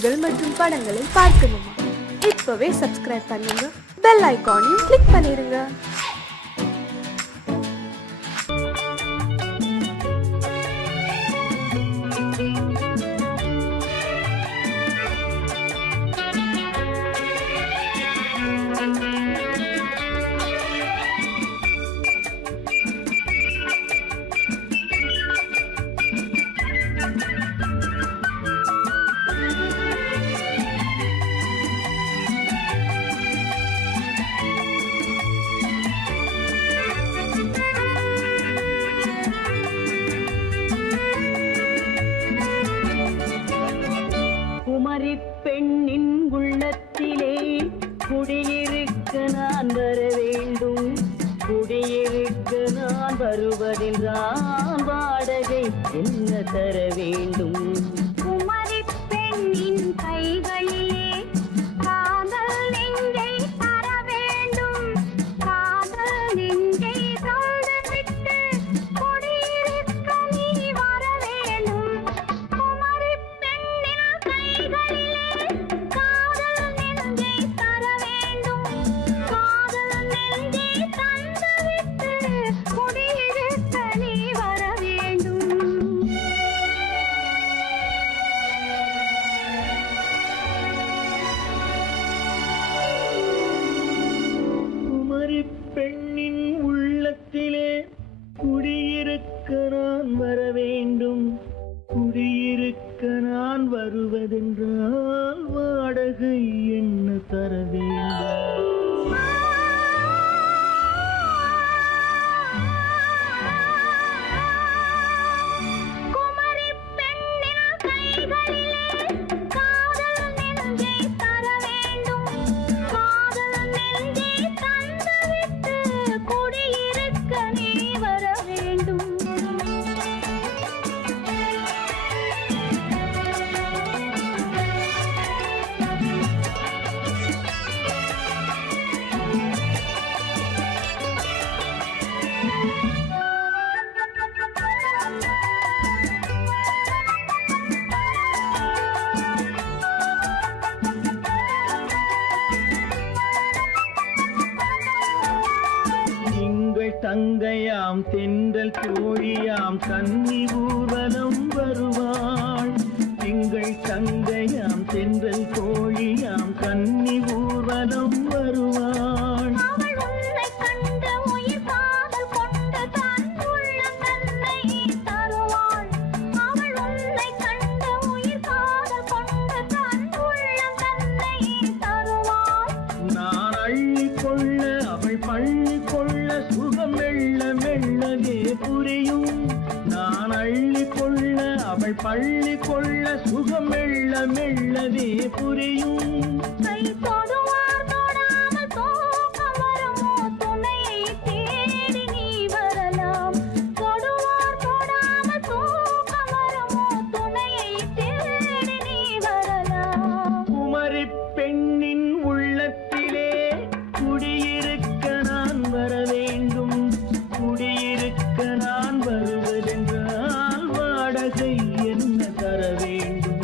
பாடல்கள் மற்றும் படங்களை பார்க்கணுமா? இப்பவே சப்ஸ்கிரைப் பண்ணுங்க, பெல் ஐகானையும் கிளிக் பண்ணிருங்க. பெண்ணின் உள்ளத்திலே குடியிருக்க நான் வர வேண்டும். குடியிருக்க நான் வருவதென்றால் வாடகை என்ன தர வேண்டும்? குமரி பெண்ணின் கைகளிலே காதல் நெஞ்சை தர வேண்டும். காதல் நெஞ்சை தந்துவிட்டு குடியிருக்க நீ வர வேண்டும். குமரி பெண்ணின் கைகளிலே காதல் நெஞ்சை தர வேண்டும். காதல் நெஞ்சை தந்துவிட்டு குடியிருக்க நீ வர வேண்டும். குமரி பெண்ணின் உள்ளத்திலே குடியிருக்க நான் வர வேண்டும். குடியிருக்க நான் வருவதென்றால் வாடகை என்ன தர வேண்டும்? குமரி பெண்ணின் கைகளிலே காதல் நெஞ்சை தர வேண்டும். காதல் நெஞ்சை தந்துவிட்டு குடியிருக்க நீ வர வேண்டும். திங்கள் தங்கையாம் தென்றல் தோழியாம் கன்னி ஊர்வலம் வருவாள். திங்கள் தங்கையாம் தென்றல் தோழியாம் கன்னி ஊர்வலம் வருவாள். அவள் உன்னை கண்டு உயிர் காதல் கொண்டு தன் உள்ளம் தன்னை தருவாள். அவள் உன்னை கண்டு உயிர் காதல் கொண்டு தன் உள்ளம் தன்னை தருவாள். நான் அள்ளி கொள்ள அவள் பள்ளி கொள்ள சுகம் மெல்ல மெல்லவே புரியும். நான் அள்ளி கொள்ள அவள் பள்ளி கொள்ள சுகம் மெல்ல மெல்லவே புரியும். கை தொடுவார் தொடாமல் தூக்கம் வருமோ? துணையை தேடி நீ வரலாம். தொடுவார் தொடாமல் தூக்கம் வருமோ? துணையை தேடி நீ வரலாம். குமரி பெண்ணின் உள்ளத்திலே குடியிருக்க நான் வர வேண்டும். குடியிருக்க நான் வருவதென்றால் வாடகை என்ன தர வேண்டும்?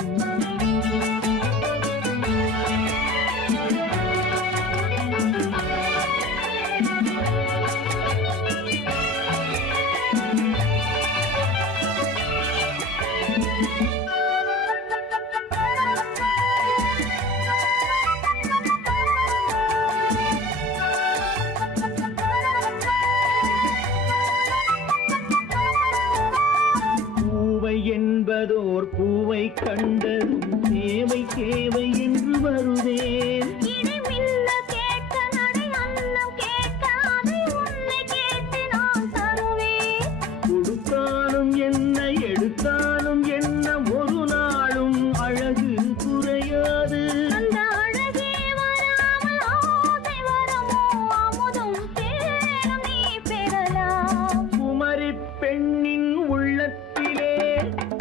பூவை என்பதோர் பூவை கண்டதும் தேவை தேவை என்று வருவேன். இடி மின்ன கேட்க நடை அன்னம் கேட்க அதை உன்னை கேட்டு நான் தருவேன். கொடுத்தாலும் என்ன எடுத்தாலும் என்ன ஒரு நாளும் அழகு குறையாது. அந்த அழகே வராமல் ஆசை வரமோ? அமுதும் தேனும் நீ பெறலாம். குமரி பெண்ணின் உள்ளத்திலே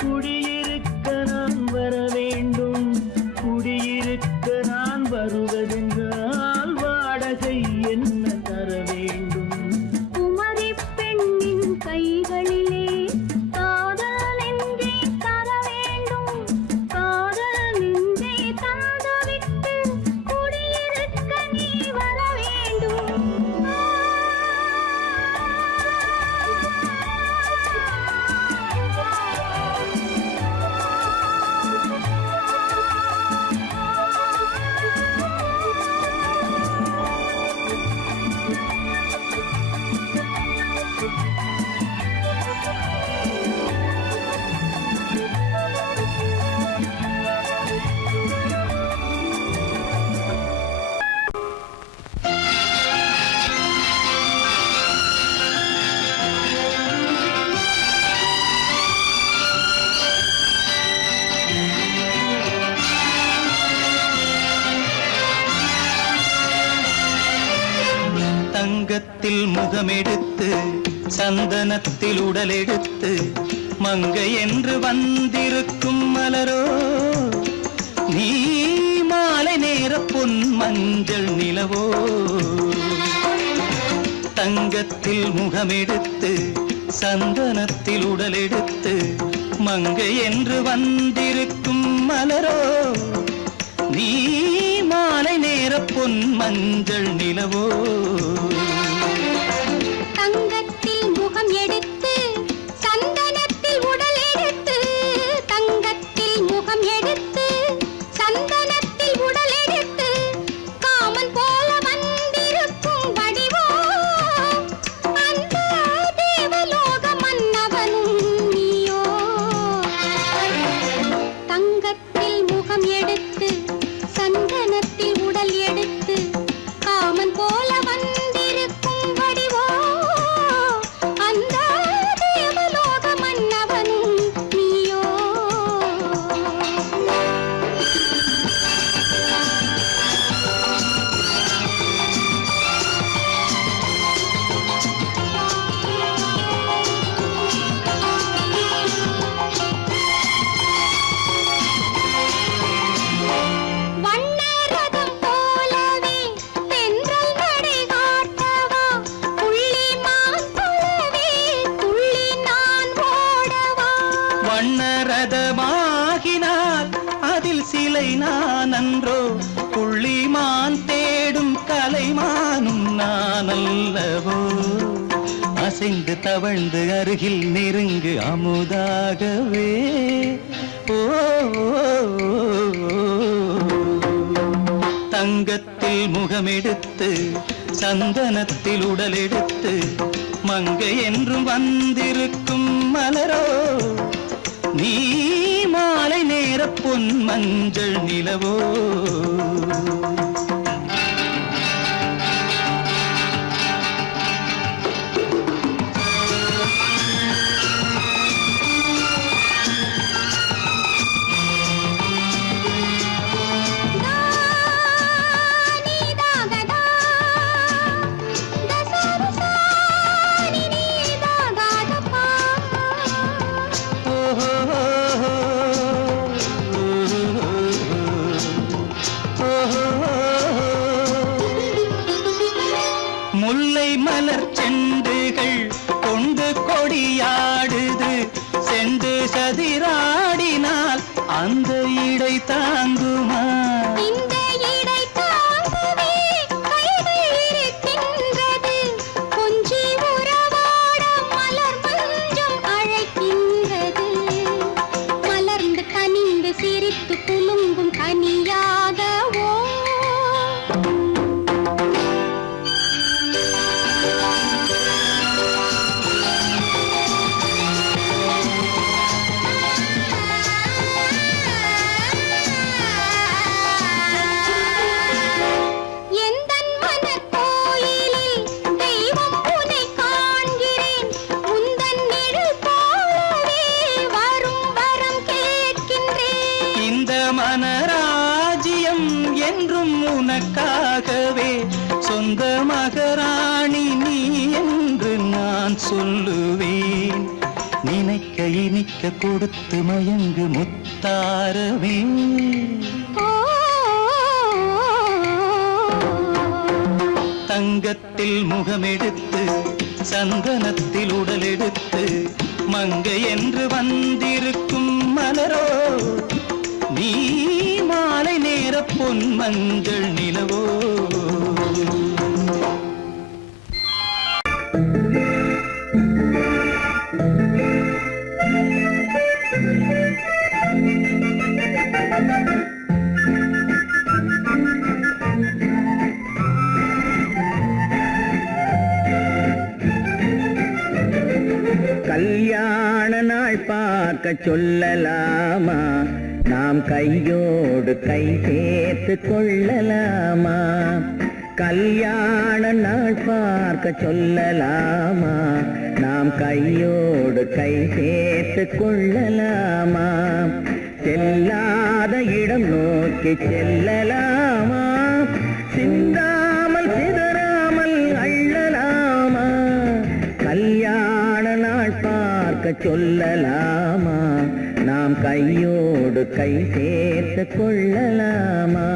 குடியிருக்க நான் வர வேண்டும். குடியிருக்க நான் வருவது தங்கத்தில் முகமெடுத்து சந்தனத்தில் உடலெடுத்து மங்கை என்று வந்திருக்கும் மலரோ நீ மாலை நேர பொன் மஞ்சள் நிலவோ தங்கத்தில் முகமெடுத்து சந்தனத்தில் உடலெடுத்து மங்கை என்று வந்திருக்கும் மலரோ நீ மாலை நேர பொன் மஞ்சள் நிலவோ தங்கத்தில் முகம் எடுத்து சந்தனத்தில் உடல் எடுத்து தங்கத்தில் முகம் எடுத்து சந்தனத்தில் உடல் எடுத்து காமன் போல வந்திருக்கும் வடிவோ அந்த தேவலோக மன்னவனும் நீயோ தங்கத்தில் முகம் எடுத்து சந்தனத்தில் உடல் எடுத்து காமன் போல வந்திருக்கும் வடிவோ அந்த தேவலோக மன்னவனும் நீயோ வண்ணரதம் போலவே தென்றல் நடை காட்டவா புள்ளிமான் போலவே துள்ளி நான் ஓடவா வண்ணரதமாகினால் அதில் சிலை நான் அன்றோ புள்ளிமான் தேடும் கலைமானும் நான் அல்லவோ அசைந்து தவழ்ந்து அருகில் நெருங்கு அமுதாகவே ஓ தங்கத்தில் முகமெடுத்து சந்தனத்தில் உடலெடுத்து மங்கை என்றும் வந்திருக்கும் மலரோ நீ மாலை நேர பொன் மஞ்சள் நிலவோ முல்லை மலர் செண்டுகள் கொண்டு கொடியாடுது செண்டு சதிராடினால் அந்த இடை தாங்குமா இந்த இடை தாங்கவே கைகள் இருக்கின்றது கொஞ்சி உறவாட மலர் மஞ்சம் அழைக்கின்றது மலர்ந்து கனிந்து சிரித்து குலுங்கும் கனியாகவோ எந்தன் மனக்கோயிலில் தெய்வம் உன்னை காண்கிறேன் உந்தன் நிழல் போலவே வரும் வரம் கேட்கின்றேன் இந்த மனராஜ்யம் என்றும் உனக்காகவே சொந்த மகராணி நீ என்று நான் சொல்லுவேன் நினைக்க இனிக்க கொடுத்து மயங்கு முத்தாரவே தங்கத்தில் முகமெடுத்து சந்தனத்தில் உடலெடுத்து மங்கை என்று வந்திருக்கும் மலரோ நீ மாலை நேர பொன் மஞ்சள் நிலவோ கல்யாண நாள் பார்க்க சொல்லலாமா நாம் கையோடு கை சேர்த்து கொள்ளலாமா கல்யாண நாள் பார்க்க சொல்லலாமா நாம் கையோடு கை சேர்த்து கொள்ளலாமா செல்லாத இடம் நோக்கி செல்லலாமா சிந்தாமல் சிதறாமல் அள்ளலாமா சொல்லலாமா நாம் கையோடு கை சேர்த்து கொள்ளலாமா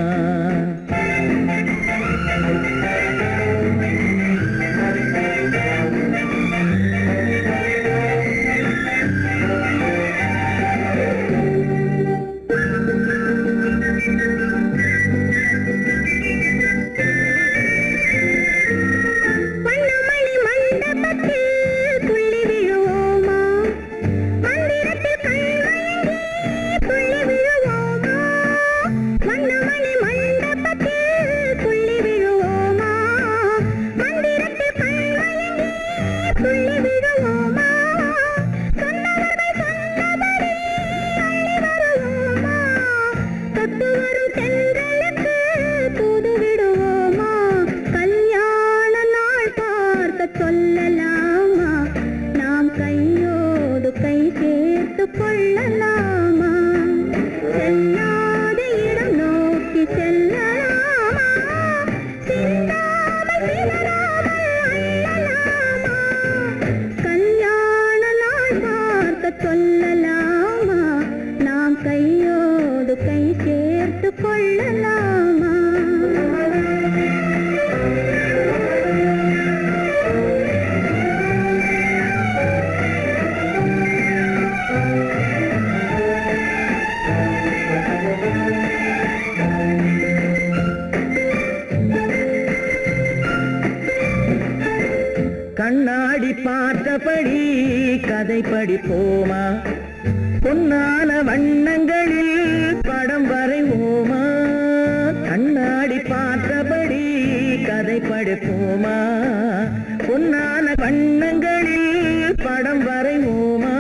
கண்ணாடி பார்த்தபடி கதை படிப்போமா பொன்னான வண்ணங்களில் படம் வரைவோமா கண்ணாடி பார்த்தபடி கதை படிப்போமா பொன்னான வண்ணங்களில் படம் வரைவோமா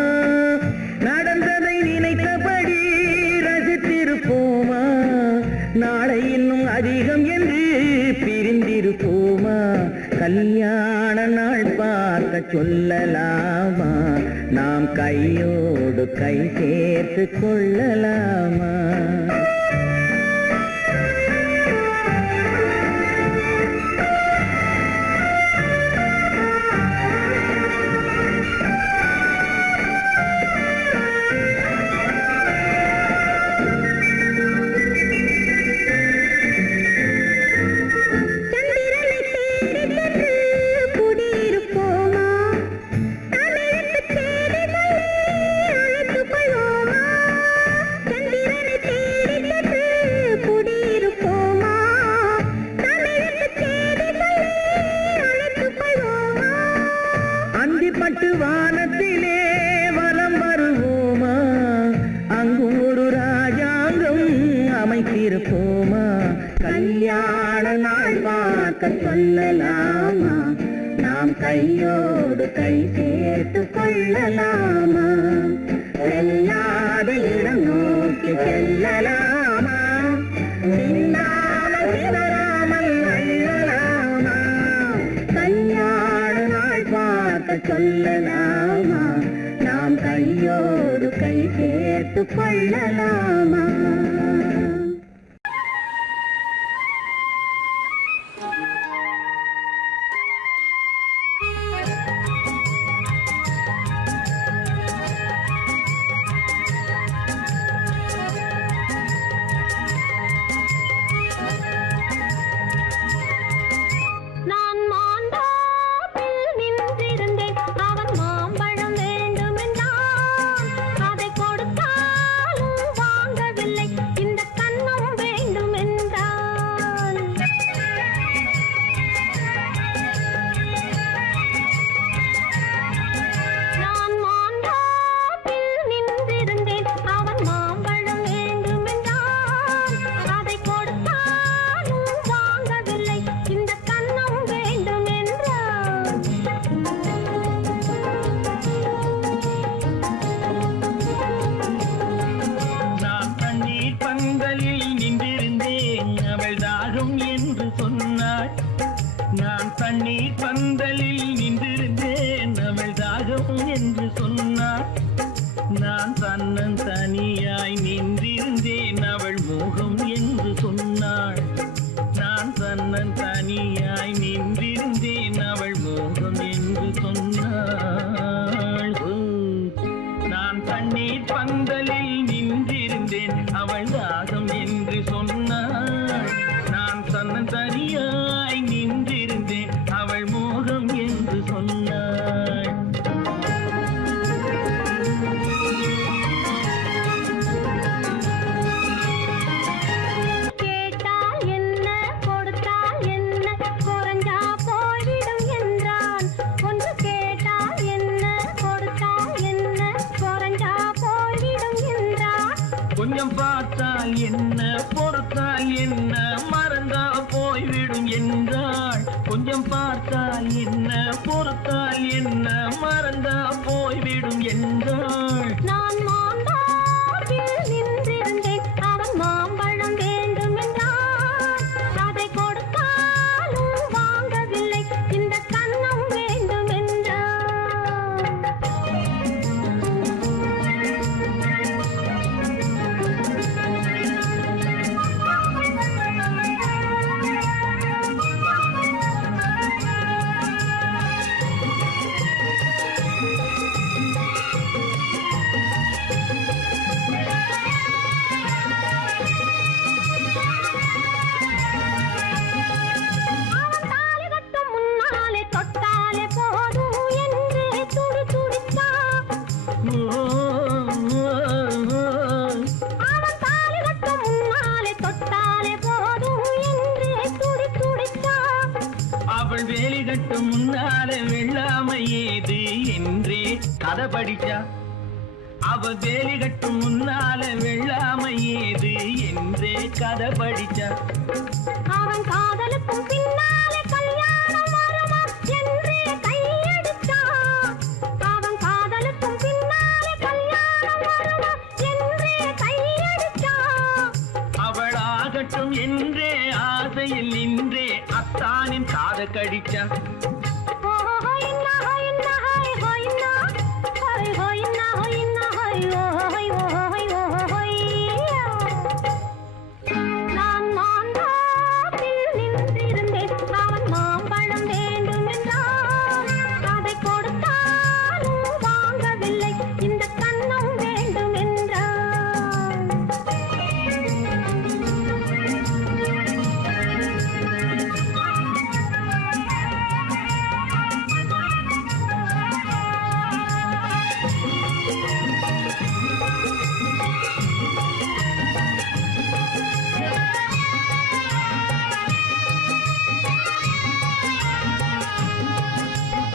நடந்ததை நினைத்தபடி ரசித்திருப்போமா நாளை இன்னும் அதிகம் என்று பிரிந்திருப்போமா கல்யாண நாள் பார்க்க சொல்லலாமா நாம் கையோடு கை சேர்த்து கொள்ளலாமா பட்டு வானத்திலே வலம் வருவோமா அங்கும் ஒரு ராஜாங்கம் அமைத்திருப்போமா கல்யாண நாள் பார்க்க சொல்லலாமா நாம் கையோடு கை சேர்த்து கொள்ளலாமா செல்லாத இடம் நோக்கி செல்லலாமா சின்னாமல் சிதறாமல் அள்ளலாமா கல்யாண நாள் பார்க்க சொல்லலாமா நாம் கையோடு கை சேர்த்து கொள்ளலாமா நான் தண்ணீர் பந்தலில் நின்றிருந்தேன் அவள் தாகம் என்று சொன்னாள் நான் தன்னன் தனியாய் நின்றிருந்தேன் அவள் மோகம் என்று சொன்னாள் நான் தன்னன் தனியாய் நின்றிருந்தேன் அவள் மோகம் என்று சொன்னாள் சொன்னாள். நான் தன்னந்தனியாய் நின்றிருந்தேன், அவள் மோகம் என்று சொன்னாள். கேட்டால் என்ன கொடுத்தால் என்ன குறைஞ்சா போய்விடும் என்றான். ஒன்று கேட்டால் என்ன கொடுத்தால் என்ன குறைஞ்சா போய்விடும் என்றான். கொஞ்சம் பார்த்தால் என்ன பொறுத்தால் என்ன மறந்தா போய்விடும் என்றாள். கொஞ்சம் பார்த்தால் என்ன பொறுத்தால் என்ன மறந்தா போய்விடும் என்றாள். நான் மாந்தாப்பில் நின்றிருந்தேன், அவன் மாம்பழம் வேண்டும் என்றான். அதை கொடுத்தாலும் வாங்கவில்லை, இந்த கன்னம் வேண்டும் என்றான். அவன் தாலி கட்டும் முன்னாலே தொட்டாலே போதும் என்று துடி துடித்தான். அவன் தாலி கட்டும் முன்னாலே தொட்டாலே போதும் என்று துடி துடித்தான். அவள் வேலி கட்டும் முன்னாலே வெள்ளாமை ஏது என்றே கதை படிச்சா. அவள் வேலி கட்டும் முன்னாலே வெள்ளாமை ஏது என்றே கதை படிச்சா. அவன் காதலுக்கும் பின்னாலே கல்யாணம் வருமா என்றே கையடித்தான். அவன் காதலுக்கும் பின்னாலே கல்யாணம் வருமா என்றே கையடித்தான். அவள் ஆகட்டும் என்றே ஆசையில் நின்றே அத்தானின் காத கடிச்சா. நான் மாந்தாப்பில் நின்றிருந்தேன், அவன் மாம்பழம் வேண்டும் என்றான். அதை கொடுத்தாலும் வாங்கவில்லை, இந்த கன்னம் வேண்டும் என்றான்.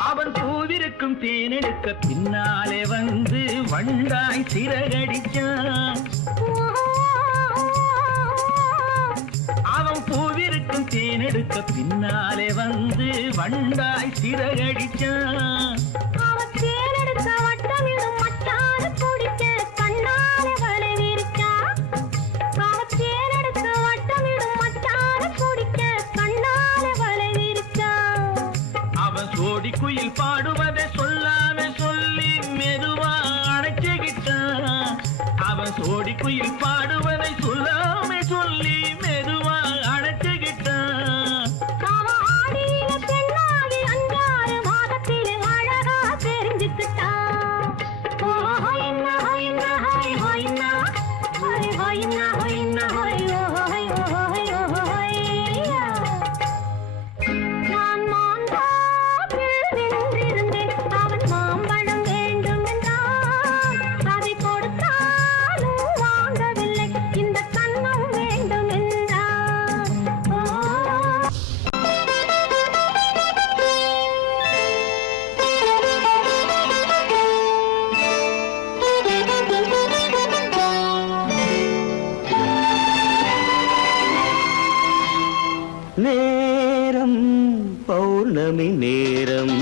அவன் பூவிருக்கும் தேனெடுக்க பின்னாலே வந்து வண்டாய் சிறகடிச்சான். அவன் பூவிருக்கும் தேனெடுக்க பின்னாலே வந்து வண்டாய் சிறகடிச்சான். அவன் தேனெடுக்க வட்டமிடும் மச்சான குடிக்க கண்ணாலே வலை விரிச்சா. அவன் தேனெடுக்க வட்டமிடும் மச்சான குடிக்க கண்ணாலே வலை விரிச்சா. அவன் சோடி குயில் பாடுவதை சொல்லாம சொல்லி மெதுவா அணைச்சுக்கிட்டான். அவன் சோடி குயில் பாடுவதை சொல்லாம சொல்லி மெதுவா அணைச்சுக்கிட்டான். அவன் ஆடியில பெண்ணாகி 5-6 மாதத்திலே அழகா தெரிஞ்சுக்கிட்டான். ஹொய்னா ஹொய்னா ஹொய் ஹொய்னா ஹொய் ஹொய்னா ஹொய்னா ஹொய் ஹொய் ஹொய் ஹொய்யா. நான் மாந்தாப்பில் நின்றிருந்தேன், அவன் மாம்பழம் வேண்டும் என்றான். அதை கொடுத்தாலும் வாங்கவில்லை, இந்த கன்னம் வேண்டும் என்றான். நேரம் பௌர்ணமி நேரம்,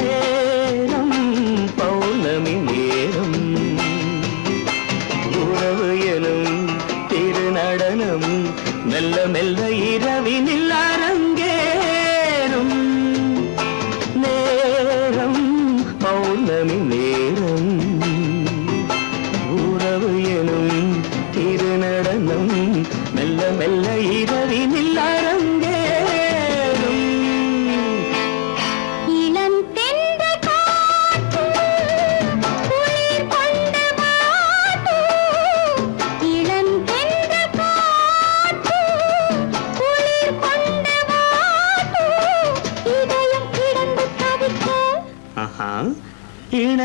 நேரம் பௌர்ணமி நேரம், உறவு எனும் திருநடனம் மெல்ல மெல்ல இரவினில் அரங்கேறும். நேரம் பௌர்ணமி நேரம், உறவு எனும் திருநடனம் மெல்ல மெல்ல இரவினில் அரங்கேறும். இளம் தென்றல் காற்று குளிர் கொண்ட வாட்டு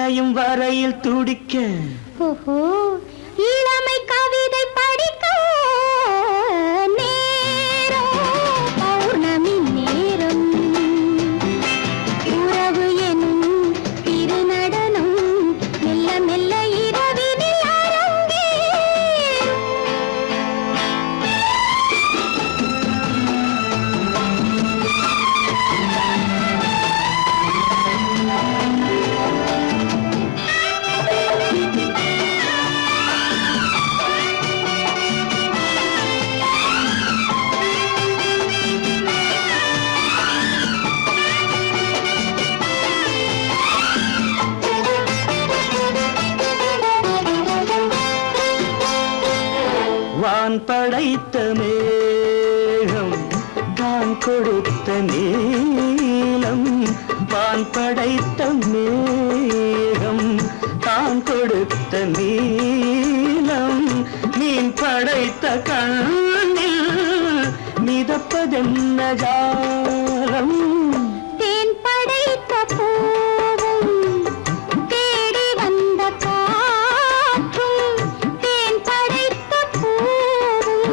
நனையும் வரையில் துடிக்க ஓஹோ இளமை கவிதை படிக்க நேரம் பௌர்ணமி நேரம் உறவு எனும் திருநடனம் மெல்ல மெல்ல இரவினில் அரங்கேறும். வான் படைத்த மேகம் தான் கொடுத்த நீலம் வான் படைத்த மேகம் தான் கொடுத்த நீலம் மீன் படைத்த கண்ணில் மிதப்பதென்ன ஜாலம் தேன் படைத்த பூவும் தேடி வந்த காற்றும் தேன் படைத்த பூவும்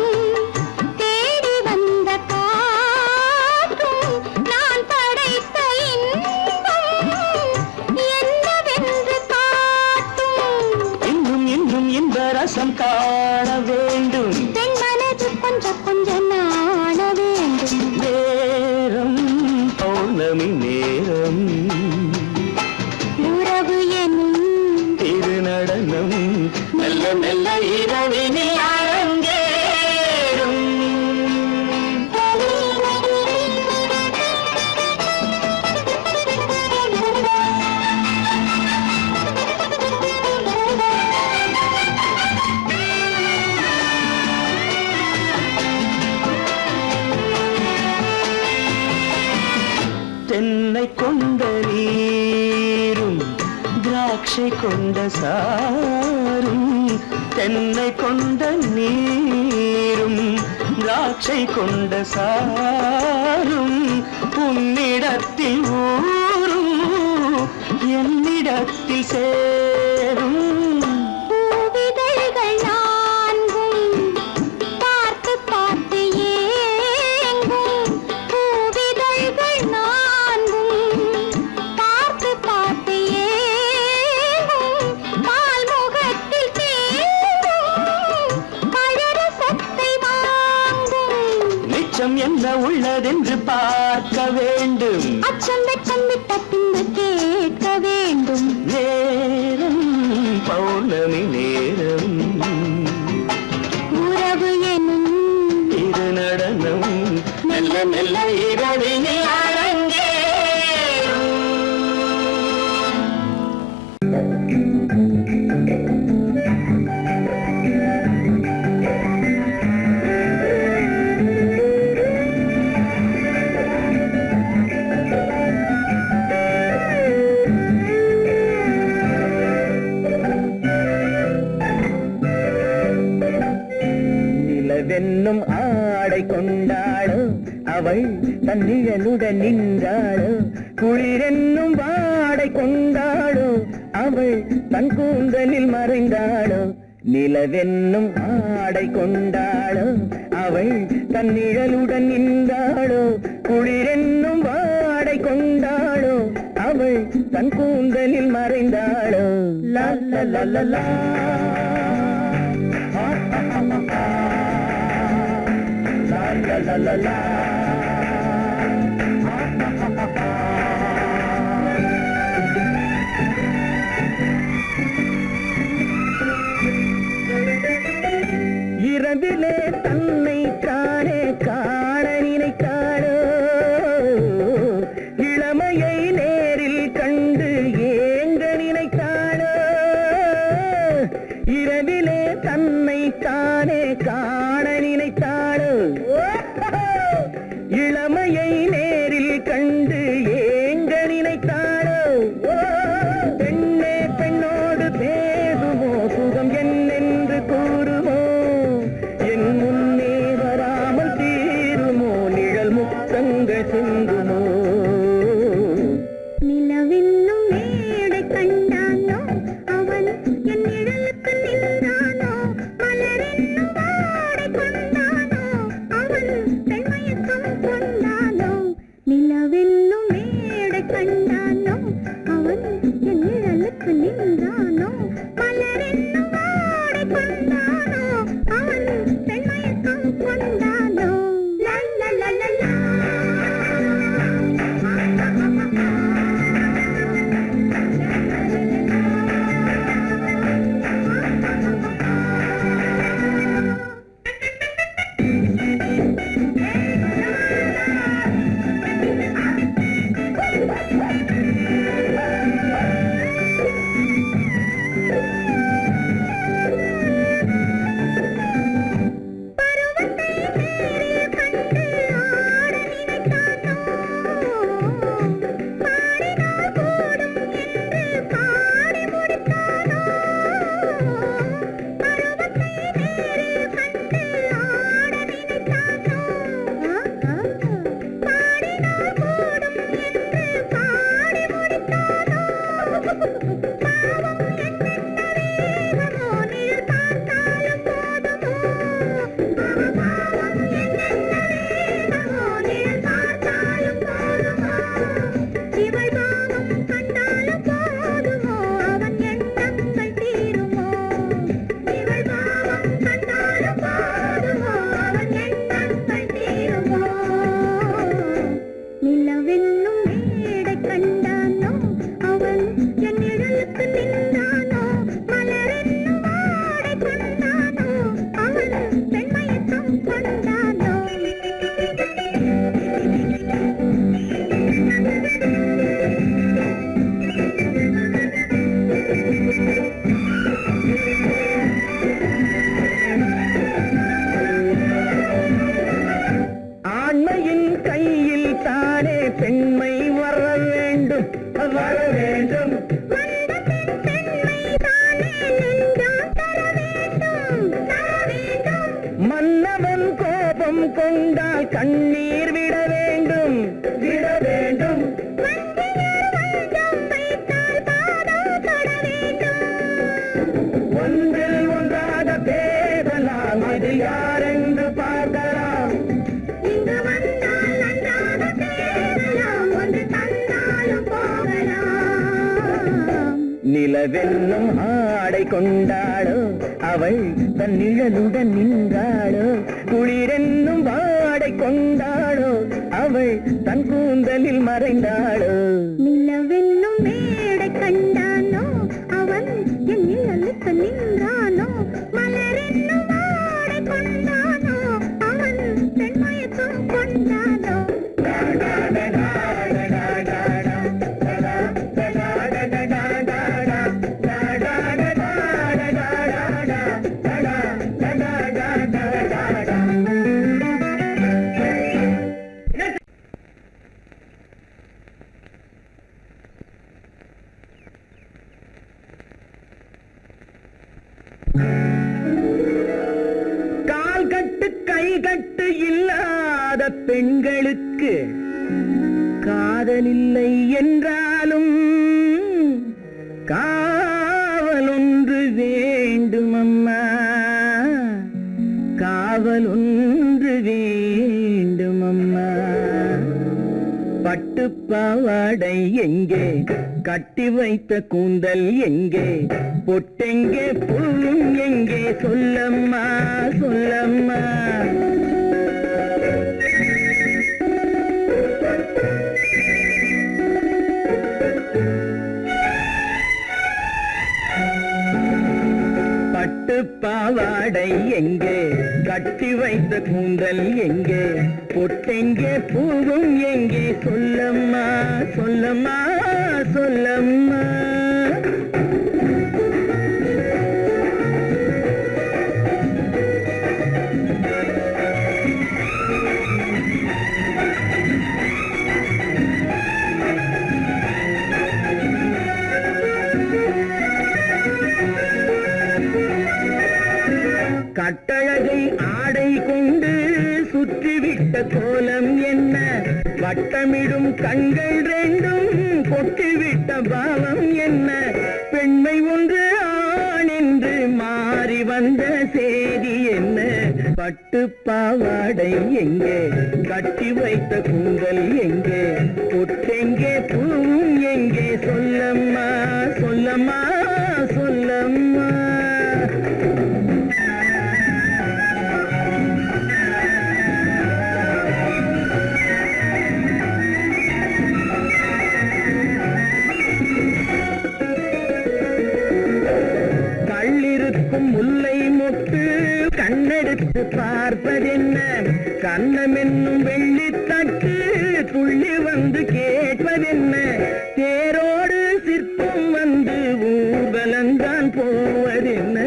தேடி வந்த காற்றும் நான் படைத்த இன்பம் என்னவென்று காட்டும். இன்னும் இன்னும் இந்த ரசம் காண வேண்டும் பெண் மனது கொஞ்சம் கொஞ்சம் நாண வேண்டும். நேரம் பௌர்ணமி நேரம் உறவு எனும் திருநடனம் மெல்ல மெல்ல இரவினில் அரங்கேறும். தென்னை கொண்ட நீரும் திராட்சை கொண்ட சாரும் தென்னை கொண்ட நீரும் திராட்சை கொண்ட சாரும் உன்னிடத்தில் ஊரும் என்னிடத்தில் சேரும் பூவிதழ்கள் நான்கும் பார்த்து பார்த்து ஏங்கும். பூவிதழ்கள் நான்கும் பார்த்து பார்த்து ஏங்கும். பால்முகத்தில் தேங்கும் பழரசத்தை வாங்கும். நிச்சம் என்ன உள்ளதென்று பார்க்க வேண்டும் அச்சம் வெச்சம் விட்ட பின்பு கேட்க வேண்டும். நேரம் பௌர்ணமி நேரம் உறவு எனும் திருநடனம் மெல்ல மெல்ல இரவினில் அரங்கேறும். நிலவென்னும் ஆடை கொண்டாளோ அவள் தன்னிழலுடன் நின்றாளோ குளிரென்னும் வாடை கொண்டாளோ அவள் தன் கூந்தலில் மறைந்தாளோ நிலவென்னும் ஆடை கொண்டாளோ அவள் தன் நிழலுடன் நின்றாளோ குளிரென்னும் வாடை கொண்டாளோ அவள் தன் கூந்தலில் மறைந்தாளோ லா லா லா லா லா la la la la இரவிலே தன்னை காணே காண நினைத்தாளோ இளமையை நேரில் கண்டு ஏங்க நினைத்தாளோ இரவிலே தன்னை காணே காண நினைத்தாளோ இளமையை நேரில் கண்டு ஏங்க நினைத்தாளோ பெண்ணே பெண்ணோடு பேசுமோ சுகம் என்னென்று கூறுமோ என் முன்னே வராமல் தீருமோ நிழல் முத்தங்கள் சிந்துமோ நிலவென்னும் மேடை கண்டானோ கொண்டானோ அவன் பெண்மயக்கம் கொண்டானோ லல்லலலலா பெண்மை வர வேண்டும் வர வேண்டும் மன்னவன் கோபம் கொண்டால் கண்ணீர் விட வேண்டும் விட வேண்டும் ஒன்றில் ஒன்றாக பேசலாம் அது யாரென்று பார்க்கலாம் நிலவென்னும் ஆடை கொண்டாளோ அவள் தன் நிழலுடன் நின்றாளோ குளிரென்னும் வாடை கொண்டாளோ அவள் தன் கூந்தலில் மறைந்தாளோ நிலவென்னும் மேடை கண்டானோ அவன் என் நிழலுக்கு நின்றானோ மலரென்னும் வாடை கொண்டானோ அவன் பெண்மயக்கம் கொண்டானோ கால் கட்டு கை கட்டு இல்லாத பெண்களுக்கு காதலில்லை என்றாலும் காவல் ஒன்று வேண்டும் அம்மா காவல் ஒன்று வேண்டும் அம்மா பட்டு பாவாடை எங்கே கட்டி வைத்த கூந்தல் எங்கே பொட்டெங்கே பூவும் எங்கே சொல்லம்மா சொல்லம்மா பட்டு பாவாடை எங்கே கட்டி வைத்த கூந்தல் எங்கே பொட்டெங்கே பூவும் எங்கே சொல்லம்மா சொல்லம்மா சொல்லம்மா கட்டழகை ஆடை கொண்டு சுற்றிவிட்ட கோலம் என்ன வட்டமிடும் கண்கள் ரெண்டும் கொட்டிவிட்ட பாவம் என்ன பெண்மை ஒன்று ஆண் என்று மாறி வந்த செய்தி என்ன பட்டு பாவாடை எங்கே கட்டி வைத்த கூந்தல் எங்கே பொட்டெங்கே பூவும் எங்கே சொல்லம்மா சொல்லம்மா சொல்லம்மா கண்ணெடுத்து பார்ப்பதென்ன கண்ணம் என்னும் வெள்ளித்தட்டு துள்ளி வந்து கேட்பதென்ன தேரோடு சிற்பம் வந்து ஊர்வலந்தான் போவதென்ன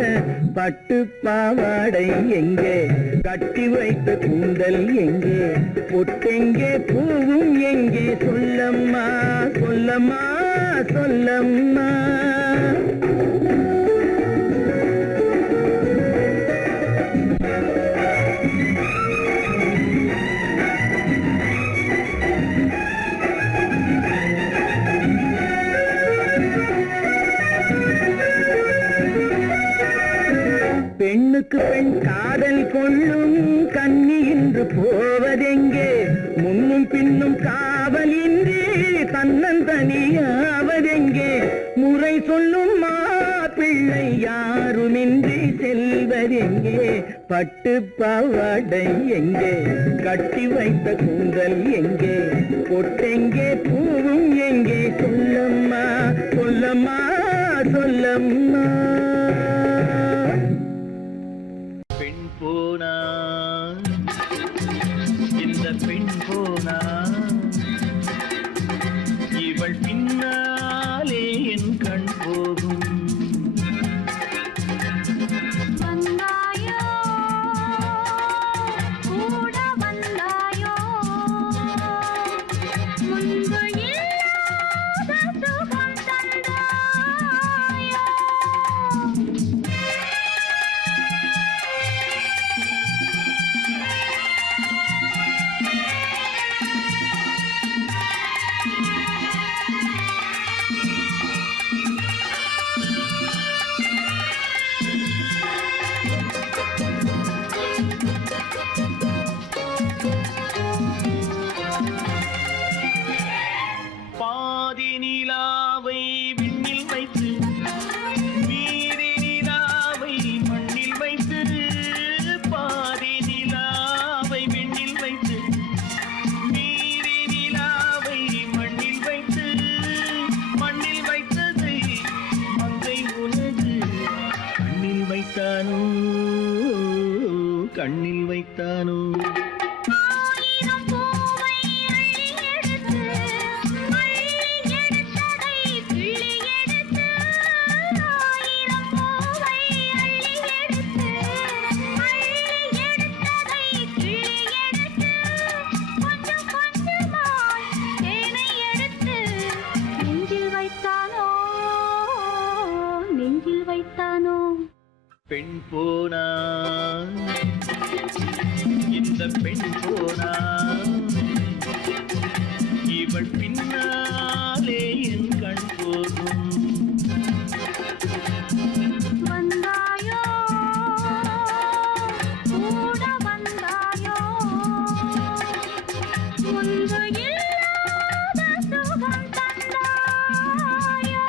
பட்டு பாவாடை எங்கே கட்டி வைத்த கூந்தல் எங்கே பொட்டெங்கே பூவும் எங்கே சொல்லம்மா சொல்லம்மா சொல்லம்மா பெண்ணுக்கு பெண் காதல் கொள்ளும் கன்னி இன்று போவதெங்கே முன்னும் பின்னும் காவலின்றி தன்னந்தனியாவதெங்கே முறை சொல்லும் மாப்பிள்ளை யாருமின்றி செல்வதெங்கே பட்டு பாவாடை எங்கே கட்டி வைத்த கூந்தல் எங்கே பொட்டெங்கே பூவும் எங்கே சொல்லம்மா சொல்லம்மா சொல்லம்மா பெண் போனா இந்த பெண் போனா இவள் பின்னாலே என் கண் போகும் வந்தாயோ கூட வந்தாயோ முன்பு இல்லாத சுகம் தந்தாயோ பாதி நிலாவை விண்ணில் வைத்து மீதி நிலாவை மண்ணில் வைத்து பாதி நிலாவை விண்ணில் வைத்து மீதி நிலாவை மண்ணில் வைத்து மண்ணில் வைத்ததை மங்கை உனது கண்ணில் வைத்தானோ கண்ணில் வைத்தானோ ஆயிரம் பூவை அள்ளி எடுத்து எடுத்ததை கிள்ளி எடுத்து ஆயிரம் பூவை அள்ளி எடுத்து எடுத்ததை கிள்ளி எடுத்து கொஞ்சம் கொஞ்சமாய் தேனை எடுத்து நெஞ்சில் வைத்தானோ நெஞ்சில் வைத்தானோ பெண் போனா இந்த பெண் போனா இவள் பின்னாலே என் கண் போகும் வந்தாயோ கூட வந்தாயோ முன்பு இல்லாத சுகம் தந்தாயோ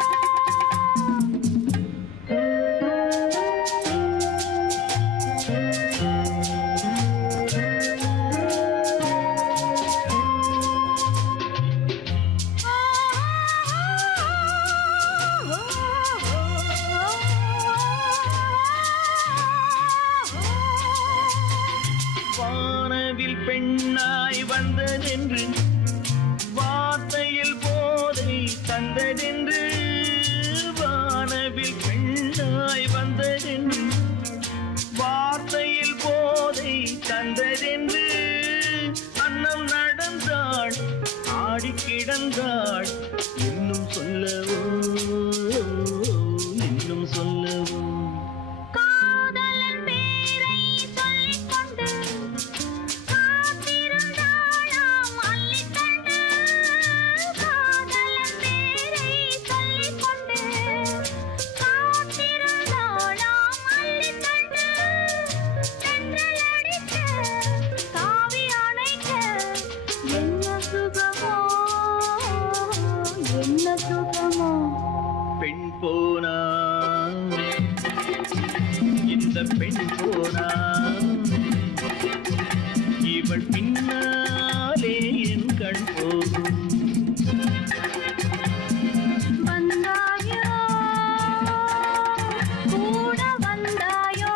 வானவில் பெண்ணாய் வந்ததென்று வார்த்தையில் போதை தந்ததென்று வானவில் பெண்ணாய் வந்ததென்று வார்த்தையில் போதை தந்ததென்று அன்னம் நடந்தாள் ஆடி கிடந்தாள் இன்னும் சொல்லவோ இன்னும் சொல்லவோ காதலன் பேரை சொல்லிக் கொண்டு காத்திருந்தாளாம் அள்ளித்தண்டு காதலன் பேரை சொல்லிக் கொண்டு காத்திருந்தாளாம் அள்ளித்தண்டு தென்றல் அடிக்க தாவி அணைக்க என்ன சுகமோ என்ன சுகமோ பெண் போனா இந்த பெண் போனா இவள் பின்னாலே என் கண் போகும் வந்தாயோ கூட வந்தாயோ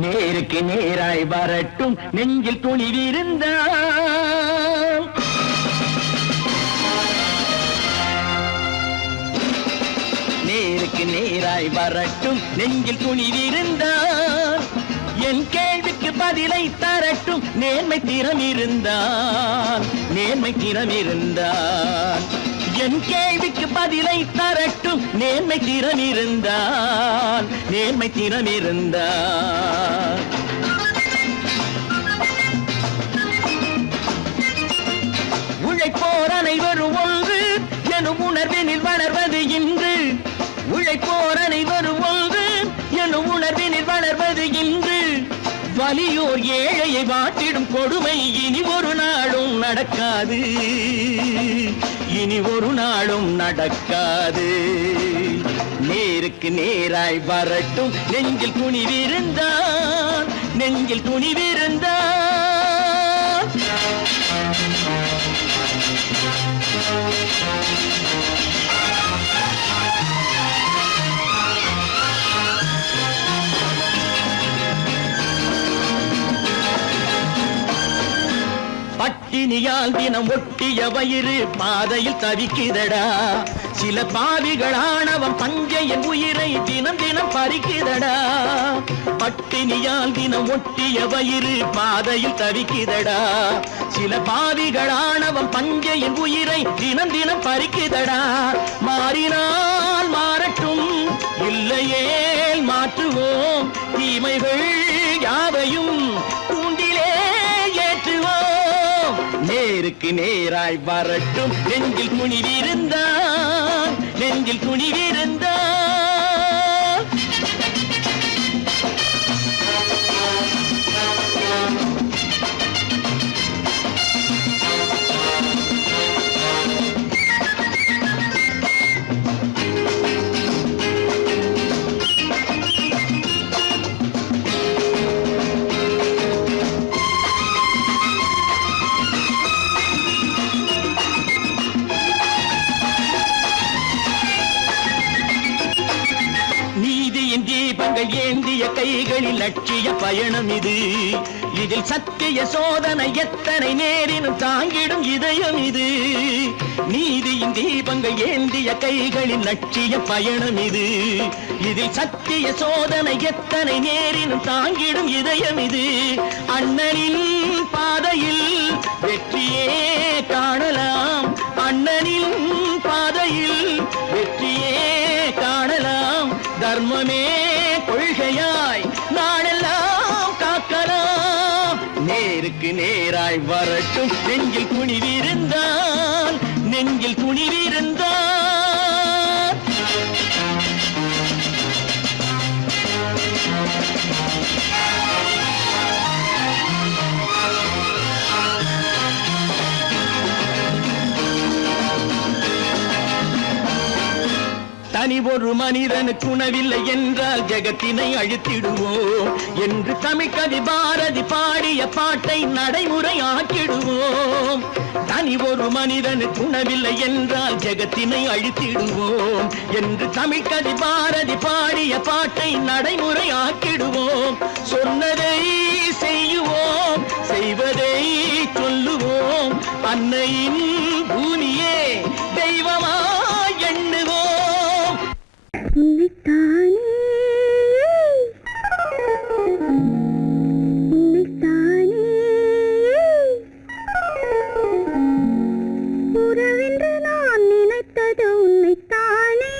நேருக்கு நேராய் வரட்டும் நெஞ்சில் துணிவிருந்தால் நேருக்கு நேராய் வரட்டும் நெஞ்சில் துணிவிருந்தால் என் கேள்விக்கு பதிலை தரட்டும் நேர்மை திறம் இருந்தால் என் கேள்விக்கு பதிலை தரட்டும் நேர்மை திறம் இருந்தால் உழைப்போர் அனைவரும் ஒன்று எனும் உணர்வினில் வளர்வது இன்று உழைப்போர் அனைவரும் ஒன்று எனும் உணர்வினில் வளர்வது இன்று வலியோர் ஏழையை வாட்டிடும் கொடுமை இனி ஒரு நாளும் நடக்காது நேருக்கு நேராய் வரட்டும் நெஞ்சில் துணிவிருந்தால் பட்டினியால் தினம் ஒட்டிய வயிறு பாதையில் தவிக்குதடா சில பாவிகள் ஆணவம் பஞ்சையின் உயிரை தினம் தினம் பறிக்குதடா பட்டினியால் தினம் ஒட்டிய வயிறு பாதையில் தவிக்குதடா சில பாவிகள் ஆணவம் பஞ்சையின் உயிரை தினம் தினம் பறிக்குதடா மாறினால் மாறட்டும் இல்லையே மாற்றுவோம் தீமைகள் யாவையும் தூண்டிலே ஏற்றுவோம் நேருக்கு நேராய் வரட்டும் நெஞ்சில் துணிவிருந்தால் தீபங்கள் ஏந்திய கைகளில் லட்சிய பயணம் இது இதில் சத்திய சோதனை எத்தனை நேரினும் தாங்கிடும் இதயம் இது நீதியின் தீபங்கள் ஏந்திய கைகளில் லட்சிய பயணம் இது இதில் சத்திய சோதனை எத்தனை நேரினும் தாங்கிடும் இதயம் இது அண்ணனின் பாதையில் வெற்றியே காணலாம் அண்ணனின் பாதையில் வெற்றியே காணலாம் தர்மமே கொள்கையாய் நாளெல்லாம் காக்கலாம் நேருக்கு நேராய் வரட்டும் நெஞ்சில் துணிவிருந்தால் தனி ஒரு மனிதனுக்கு உணவில்லை என்றால் ஜெகத்தினை அழித்திடுவோம் என்று தமிழ்கவி பாரதி பாடிய பாட்டை நடைமுறையாக்கிடுவோம் தனி ஒரு மனிதனுக்கு உணவில்லை என்றால் ஜெகத்தினை அழித்திடுவோம் என்று தமிழ்கவி பாரதி பாடிய பாட்டை நடைமுறையாக்கிடுவோம் சொன்னதை செய்யுவோம் செய்வதை சொல்லுவோம் அன்னையின் பூமியே தெய்வமா எண்ணுவோம் உறவென்று நான் நினைத்தது உன்னைத்தானே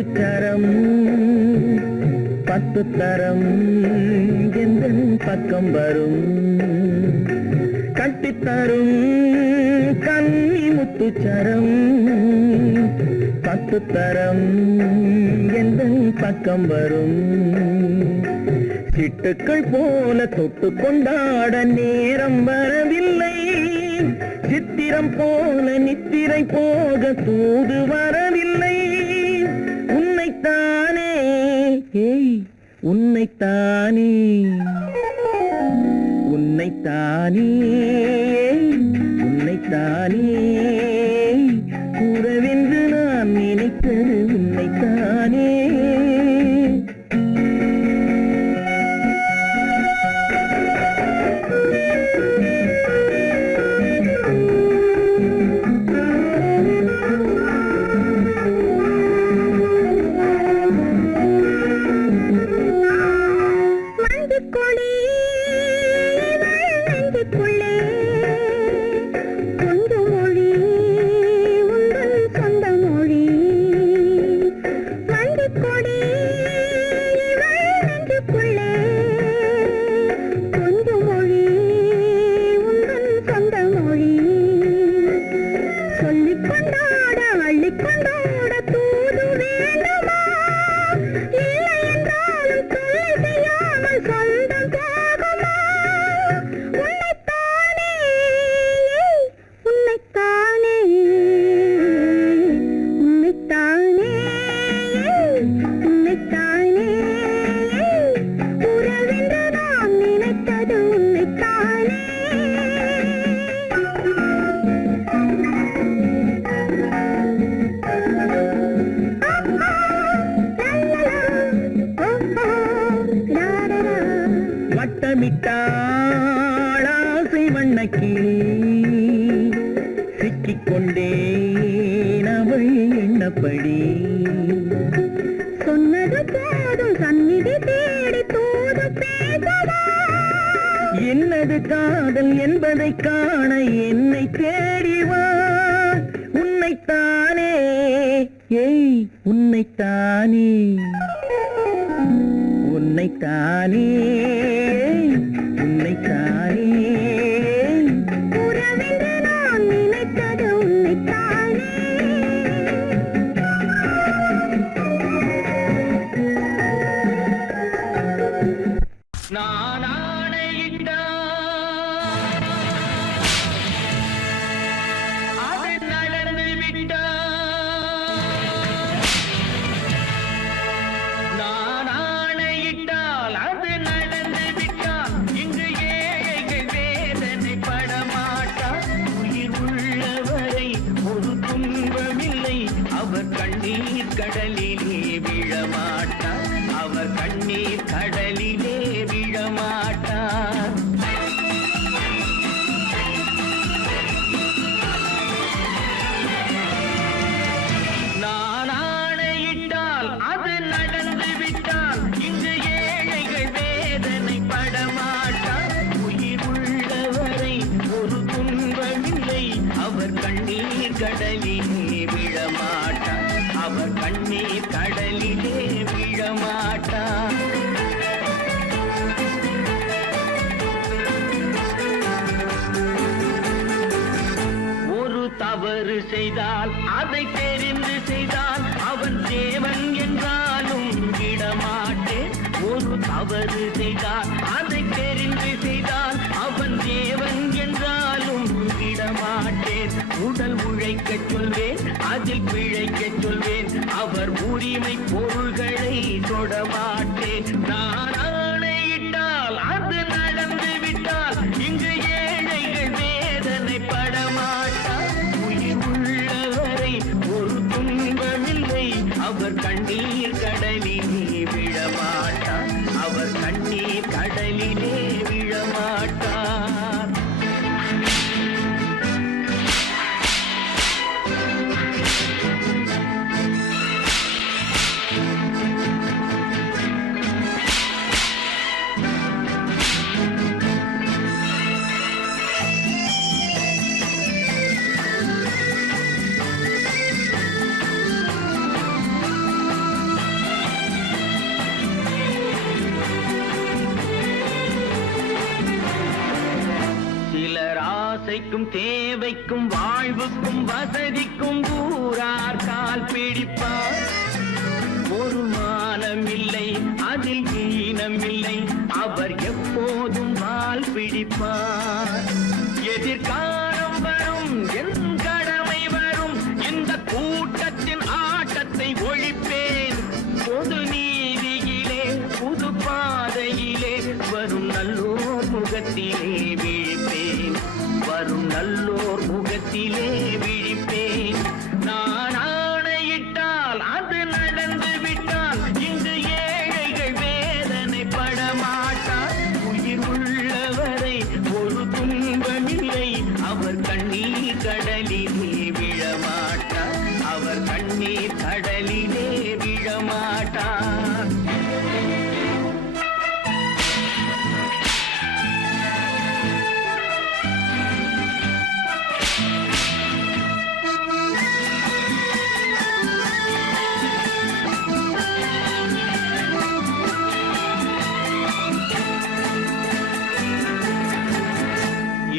முத்துச்சரம் 10 தரம் எந்தன் பக்கம் வரும் கட்டித்தரும் கன்னி முத்துச்சரம் 10 தரம் எந்தன் பக்கம் வரும் சிட்டுக்கள் போல தொட்டு கொண்டாட நேரம் வரவில்லை சித்திரம் போல நித்திரை போக தூது வரவில்லை உன்னைத்தானே ஏய் உன்னைத்தானே உன்னைத்தானே உன்னைத்தானே கூறவென்று நான் நினைத்தது உன்னைத்தானே வட்டமிட்டாளாசை வண்ணக்கிளி சிக்கிக்கொண்டேன் அவள் எண்ணப்படி சொன்னது போதும் சந்நிதி தேடி தூது பேசவா என்னது காதல் என்பதை காண என்னை தேடிவா உன்னைத்தானே ஏய் உன்னைத்தானே உன்னைத்தானே உன்னைத்தானே உறவென்று நான் நினைத்தது உன்னைத்தானே நான் ஆணையிட்டால் அது நடந்து விட்டால் நான் ஆணையிட்டால் அது நடந்து விட்டால் இங்கு ஏழைகள் வேதனை படமாட்டார் உயிர் உள்ளவரை ஒரு துன்பமில்லை அவர் கண்ணீர் கடலிலே விழமாட்டார் அவர் கண்ணீர் கடலிலே விழமாட்டார் நான் ஆணையிட்டால் அது நடந்து விட்டால் இங்கு ஏழைகள் வேதனை படமாட்டார் உயிர் உள்ளவரை ஒரு துன்பமில்லை அவர் கண்ணீர் கடலிலே விழமாட்டார் அவர் கண்ணீர் கடலிலே விழமாட்டார் ஒரு தவறு செய்தால் அதை தெரிந்து செய்தால் அவன் தேவன் என்றாலும் விடமாட்டேன் ஒரு தவறு செய்தால் அதை தெரிந்து செய்தால் அவன் தேவன் என்றாலும் விடமாட்டேன் உடல் உழைக்கச் சொல்வேன் அதில் பிழைக்கச் சொல்வேன் அவர் உரிமை பொருள்களை தொடமாட்டேன் நான் ஆணையிட்டால் அது நடந்து விட்டால் இங்கு ஏழைகள் வேதனை படமாட்டார் உயிர் உள்ளவரை ஒரு துன்பமில்லை அவர் கண்ணீர் கடலிலே விழமாட்டார் அவர் கண்ணீர் கடலிலே விழமாட்டார் ஆசைக்கும் தேவைக்கும் வாழ்வுக்கும் வசதிக்கும் ஊரார் கால் பிடிப்பார். ஒரு மானமில்லை அதில் ஈனமில்லை, அவர் எப்போதும் வால் பிடிப்பார். எதிர்காலம் வரும் என் கடமை வரும், இந்த கூட்டத்தின் ஆட்டத்தை ஒழிப்பேன். பொது நீதியிலே புது பாதையிலே வரும் நல்லோர் முகத்திலே விழிப்பேன். வரும் நல்லோர் முகத்திலே விழிப்பேன். நான் ஆணையிட்டால் அது நடந்து விட்டால் இங்கு ஏழைகள் வேதனை படமாட்டார். உயிர் உள்ளவரை ஒரு துன்பமில்லை, அவர் கண்ணீர் கடலிலே விழமாட்டார். அவர் கண்ணீர் கடலிலே விழமாட்டார்.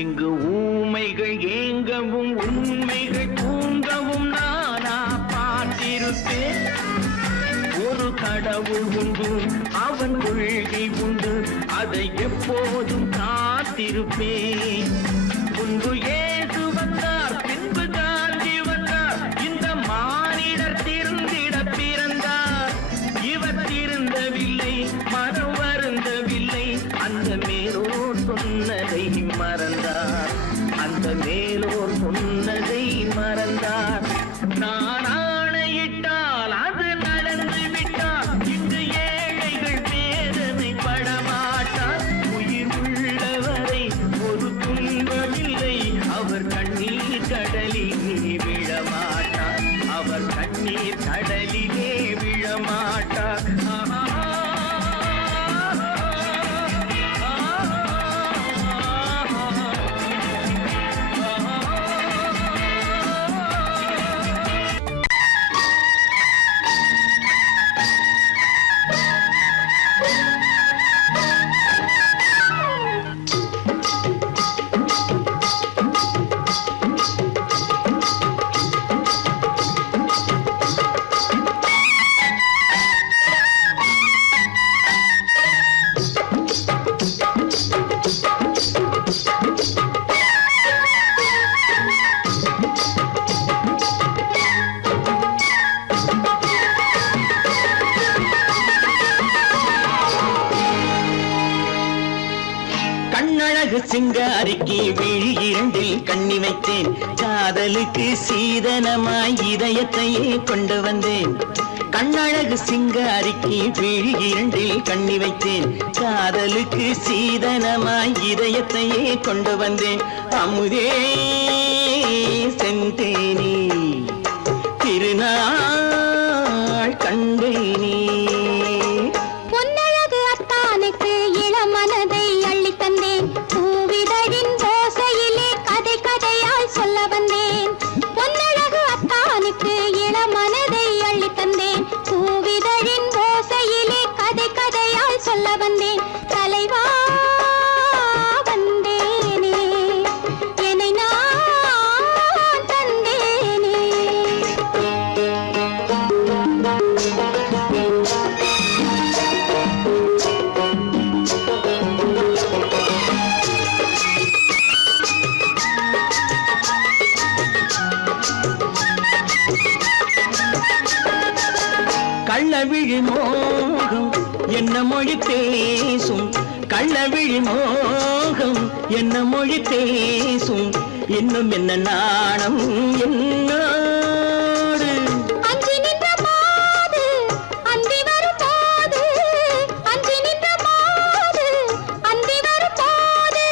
இங்கு ஊமைகள் ஏங்கவும் உண்மைகள் தூங்கவும் நானா பார்த்திருப்பேன். ஒரு கடவுள் உண்டு, அவன் கொள்கை உண்டு, அதை எப்போதும் காத்திருப்பேன். முன்பு இயேசு வந்தார், பின்பு காந்தி வந்தார், இந்த மானிடர் திருந்திட பிறந்தார். இவர் திருந்தவில்லை, மனம் வருந்தவில்லை, அந்த மேலோர் சொன்னதை மறந்தார். அந்த மேலோர் சொன்னதை மறந்தார். நான் ஆணையிட்டால் அது நடந்து விட்டால் இன்று ஏழைகள் வேதனை படமாட்டார். உயிர் உள்ளவரை ஒரு துன்பமில்லை, அவர் கண்ணீர் கடலிலே விழமாட்டார். அவர் கண்ணீர் கடலிலே விழமாட்டார். கண்ணழகு சிங்காரிக்கு விழி இரண்டில் கண்ணி வைத்தேன். காதலுக்கு சீதனமாய் இதயத்தையே கொண்டு வந்தேன். கண்ணழகு சிங்காரிக்கு விழி இரண்டில் கண்ணி வைத்தேன். காதலுக்கு சீதனமாய் இதயத்தையே கொண்டு வந்தேன். அமுதே செந்தேனே திருநாள் கண்டேனே. பொன்னழகு அத்தானுக்கு இளமனதை அள்ளி தந்தேன். பூவிதழின் ஓசையிலே கதை கதையாய் சொல்ல வந்தேன். பொன்னழகு அத்தானுக்கு இளமனதை அள்ளி தந்தேன். பூவிதழின் ஓசையிலே கதை கதையாய் சொல்ல வந்தேன். தலைவா வந்தேனே, என்னை நான் தந்தேனே. கள்ளவிழி மோகம் என்ன மொழி பேசும். கள்ளவிழி மோகம் என்ன மொழி பேசும். இன்னும் என்ன நாணம் என்னோடு. அஞ்சி நின்ற மாது அந்தி வரும் போது, அஞ்சி நின்ற மாது அந்தி வரும் போது,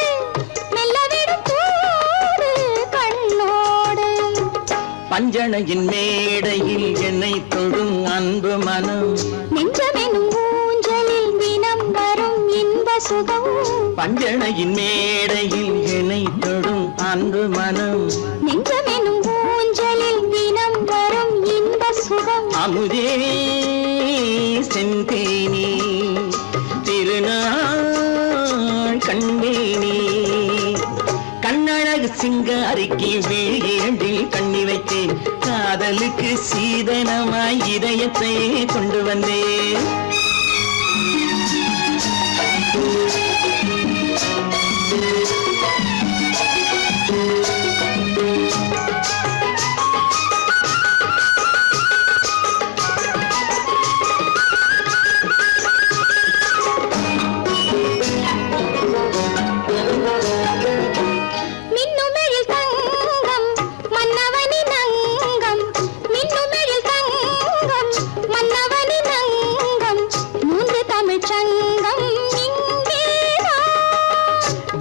மெல்ல விடும் தூது கண்ணோடு. பஞ்சணையின் மேடையில் என்னை தொடும் அன்பு மனம். நெஞ்சமெனும் ஊஞ்சலில் தினம் வரும் இன்ப சுகம். பஞ்சணையின் மேடையில் என்னை தொடும் அன்பு மனம். நெஞ்சமெனும் ஊஞ்சலில் தினம் வரும் இன்ப சுகம். அமுதே செந்தேனே திருநாள் கண்டேனே. கண்ணழகு கண்ணழகு சிங்காரிக்கு விழியில் கண்ணி வைத்தேன் காதலுக்கு சீதனமாய் இதயத்தை கொண்டு வந்தேன் மின்னுமெழில் தங்கம் மன்னவனின் அங்கம் மின்னுமெழில் தங்கம் மன்னவனின் அங்கம் மூன்று தமிழ்ச் சங்கம் இங்கேதான்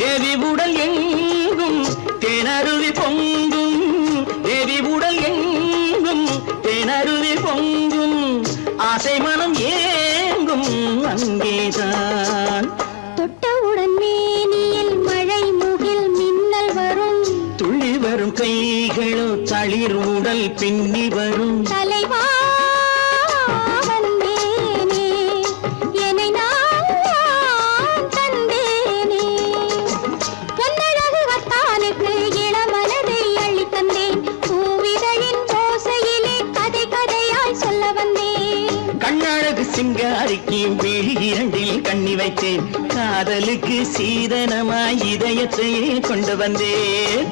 தேவி உடல் எங்கும் தேனருவி பொங்கும் தேவி உடல் எங்கும் தேனருவி பொங்கும் ஆசை மனம் ஏங்கும் அங்கேதான் தொட்டவுடன் மேனியில் மழை முகில் மின்னல் வரும் துள்ளி வரும் கைகளோ தளிர் உடல் பின்னி வரும் தலைவா வந்தேனே என்னை நான் தந்தேனே பொன்னழகு வத்தானுக்கு இளமனதை அள்ளித் தந்தேன் பூவிதழின் ஓசையிலே கதை கதையாய் சொல்ல வந்தேன் கண்ணழகு சிங்காரிக்கு விழியில் கண்ணி வைத்தேன் காதலுக்கு சீதனமாய் இதயத்தை கொண்டு வந்தேன்